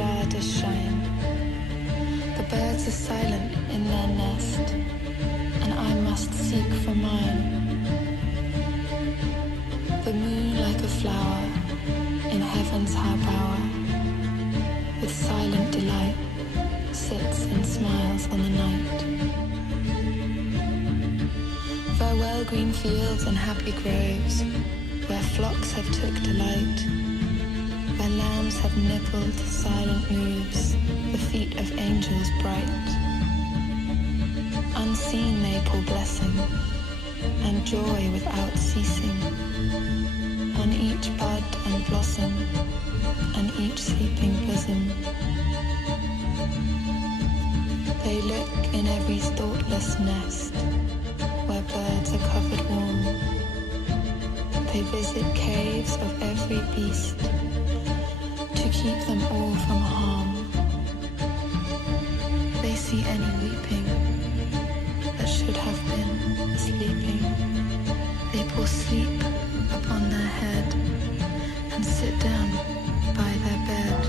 star does shine. The birds are silent in their nest, and I must seek for mine. The moon like a flower in heaven's high bower, with silent delight sits and smiles on the night. Farewell green fields and happy groves, where flocks have took delight, where lambs have nibbled silent moves, the feet of angels bright. Unseen they pour blessing and joy without ceasing on each bud and blossom and each sleeping bosom. They look in every thoughtless nest where birds are covered warm. They visit caves of every beast to keep them all from harm. They see any weeping that should have been sleeping. They pour sleep upon their head and sit down by their bed.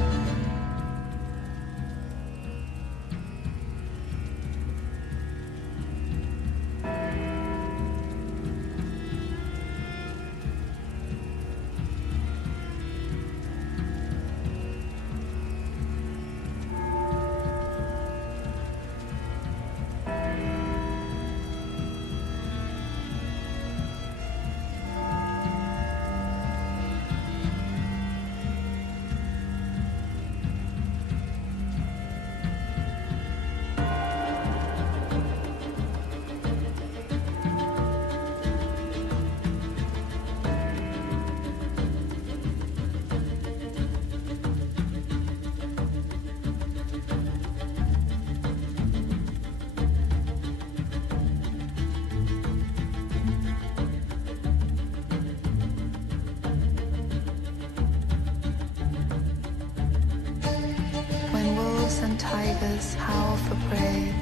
And tigers howl for prey,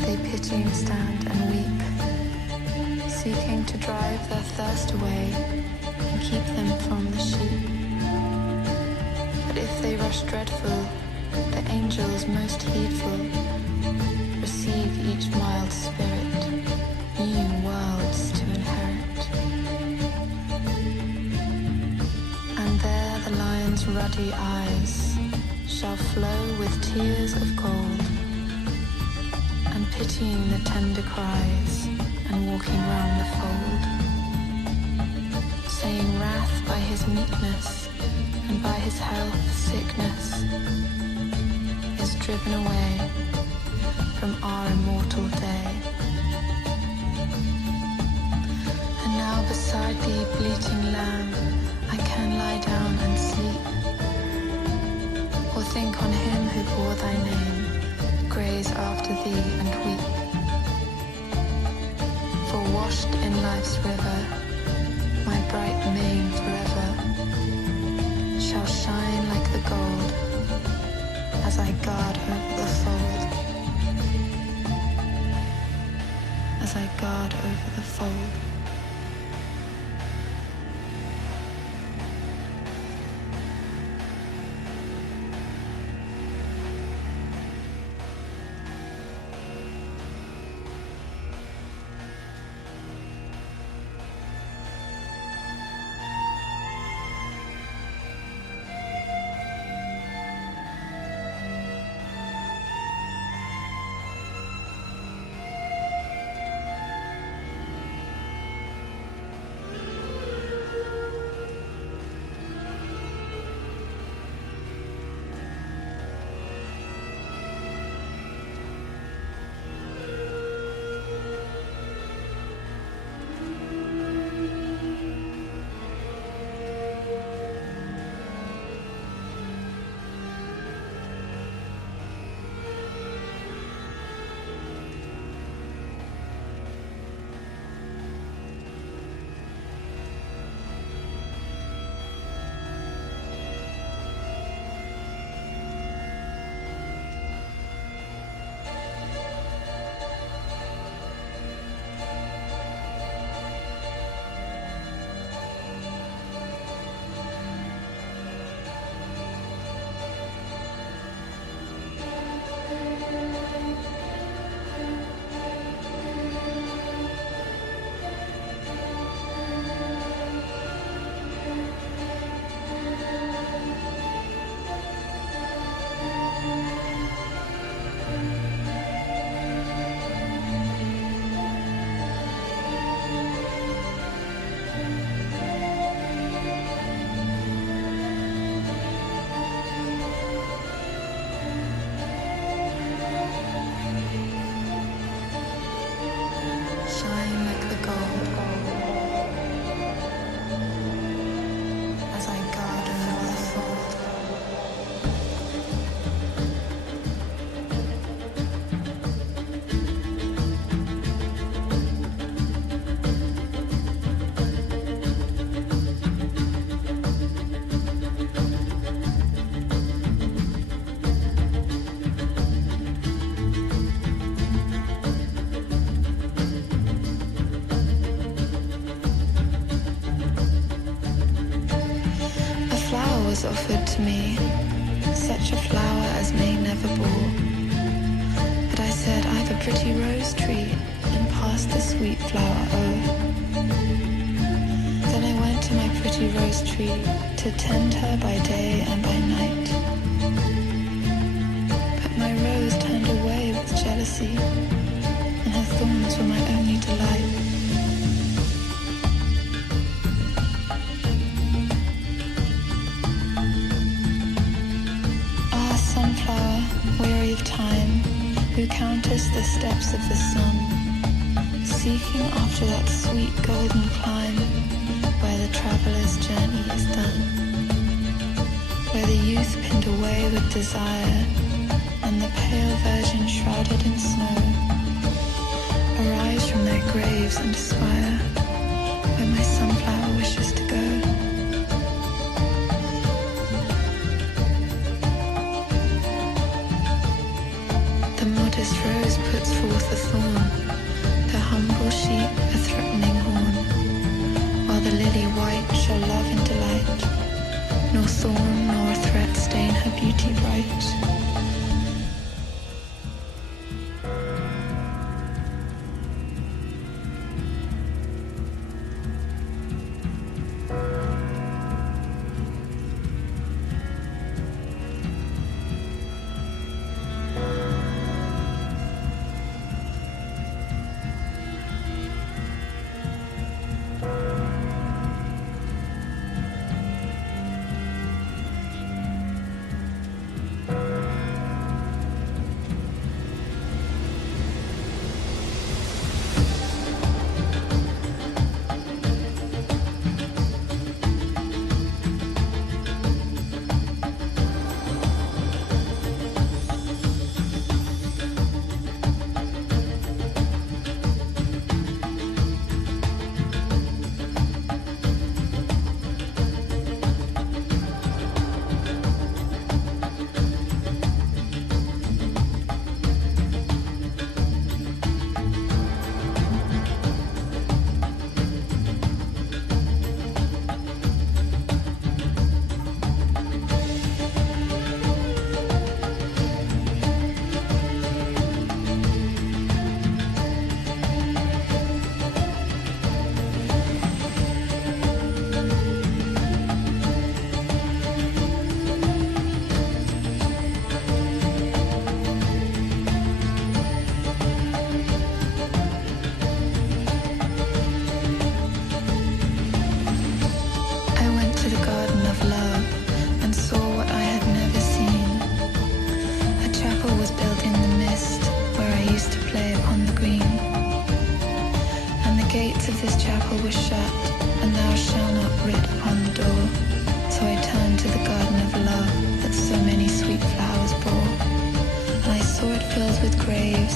they pitying stand and weep, seeking to drive their thirst away and keep them from the sheep. But if they rush dreadful, the angels most heedful receive each mild spirit, new worlds to inherit. And there the lion's ruddy eyes shall flow with tears of gold, and pitying the tender cries and walking round the fold, saying wrath by his meekness and by his health sickness is driven away from our immortal day. And now beside thee, bleating lamb, I can lie down and sleep, or think on him who bore thy name, graze after thee and weep. For washed in life's river, my bright mane forever shall shine like the gold as I guard over the fold, as I guard over the fold. offered to me such a flower as May never bore. But I said, I've a pretty rose tree, and passed the sweet flower, oh. Then I went to my pretty rose tree to tend her by day and by night. But my rose turned away with jealousy, and her thorns were my only delight. Ah, sunflower, weary of time, who countest the steps of the sun, seeking after that sweet golden climb where the traveller's journey is done, where the youth pinned away with desire and the pale virgin shrouded in snow arise from their graves and aspire where my sunflower wishes to go. The modest rose puts forth a thorn, the humble sheep a threatening horn, while the lily white shall love and delight, nor thorn nor threat stain her beauty bright.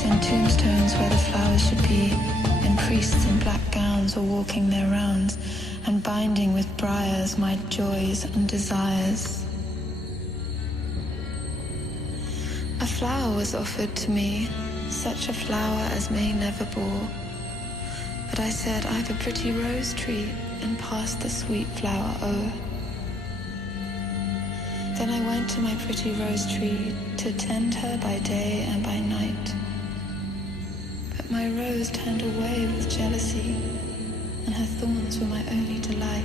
And tombstones where the flowers should be, and priests in black gowns were walking their rounds, and binding with briars my joys and desires. A flower was offered to me, such a flower as May never bore. But I said, I've a pretty rose tree, and passed the sweet flower, oh. Then I went to my pretty rose tree to tend her by day and by night. My rose turned away with jealousy, and her thorns were my only delight.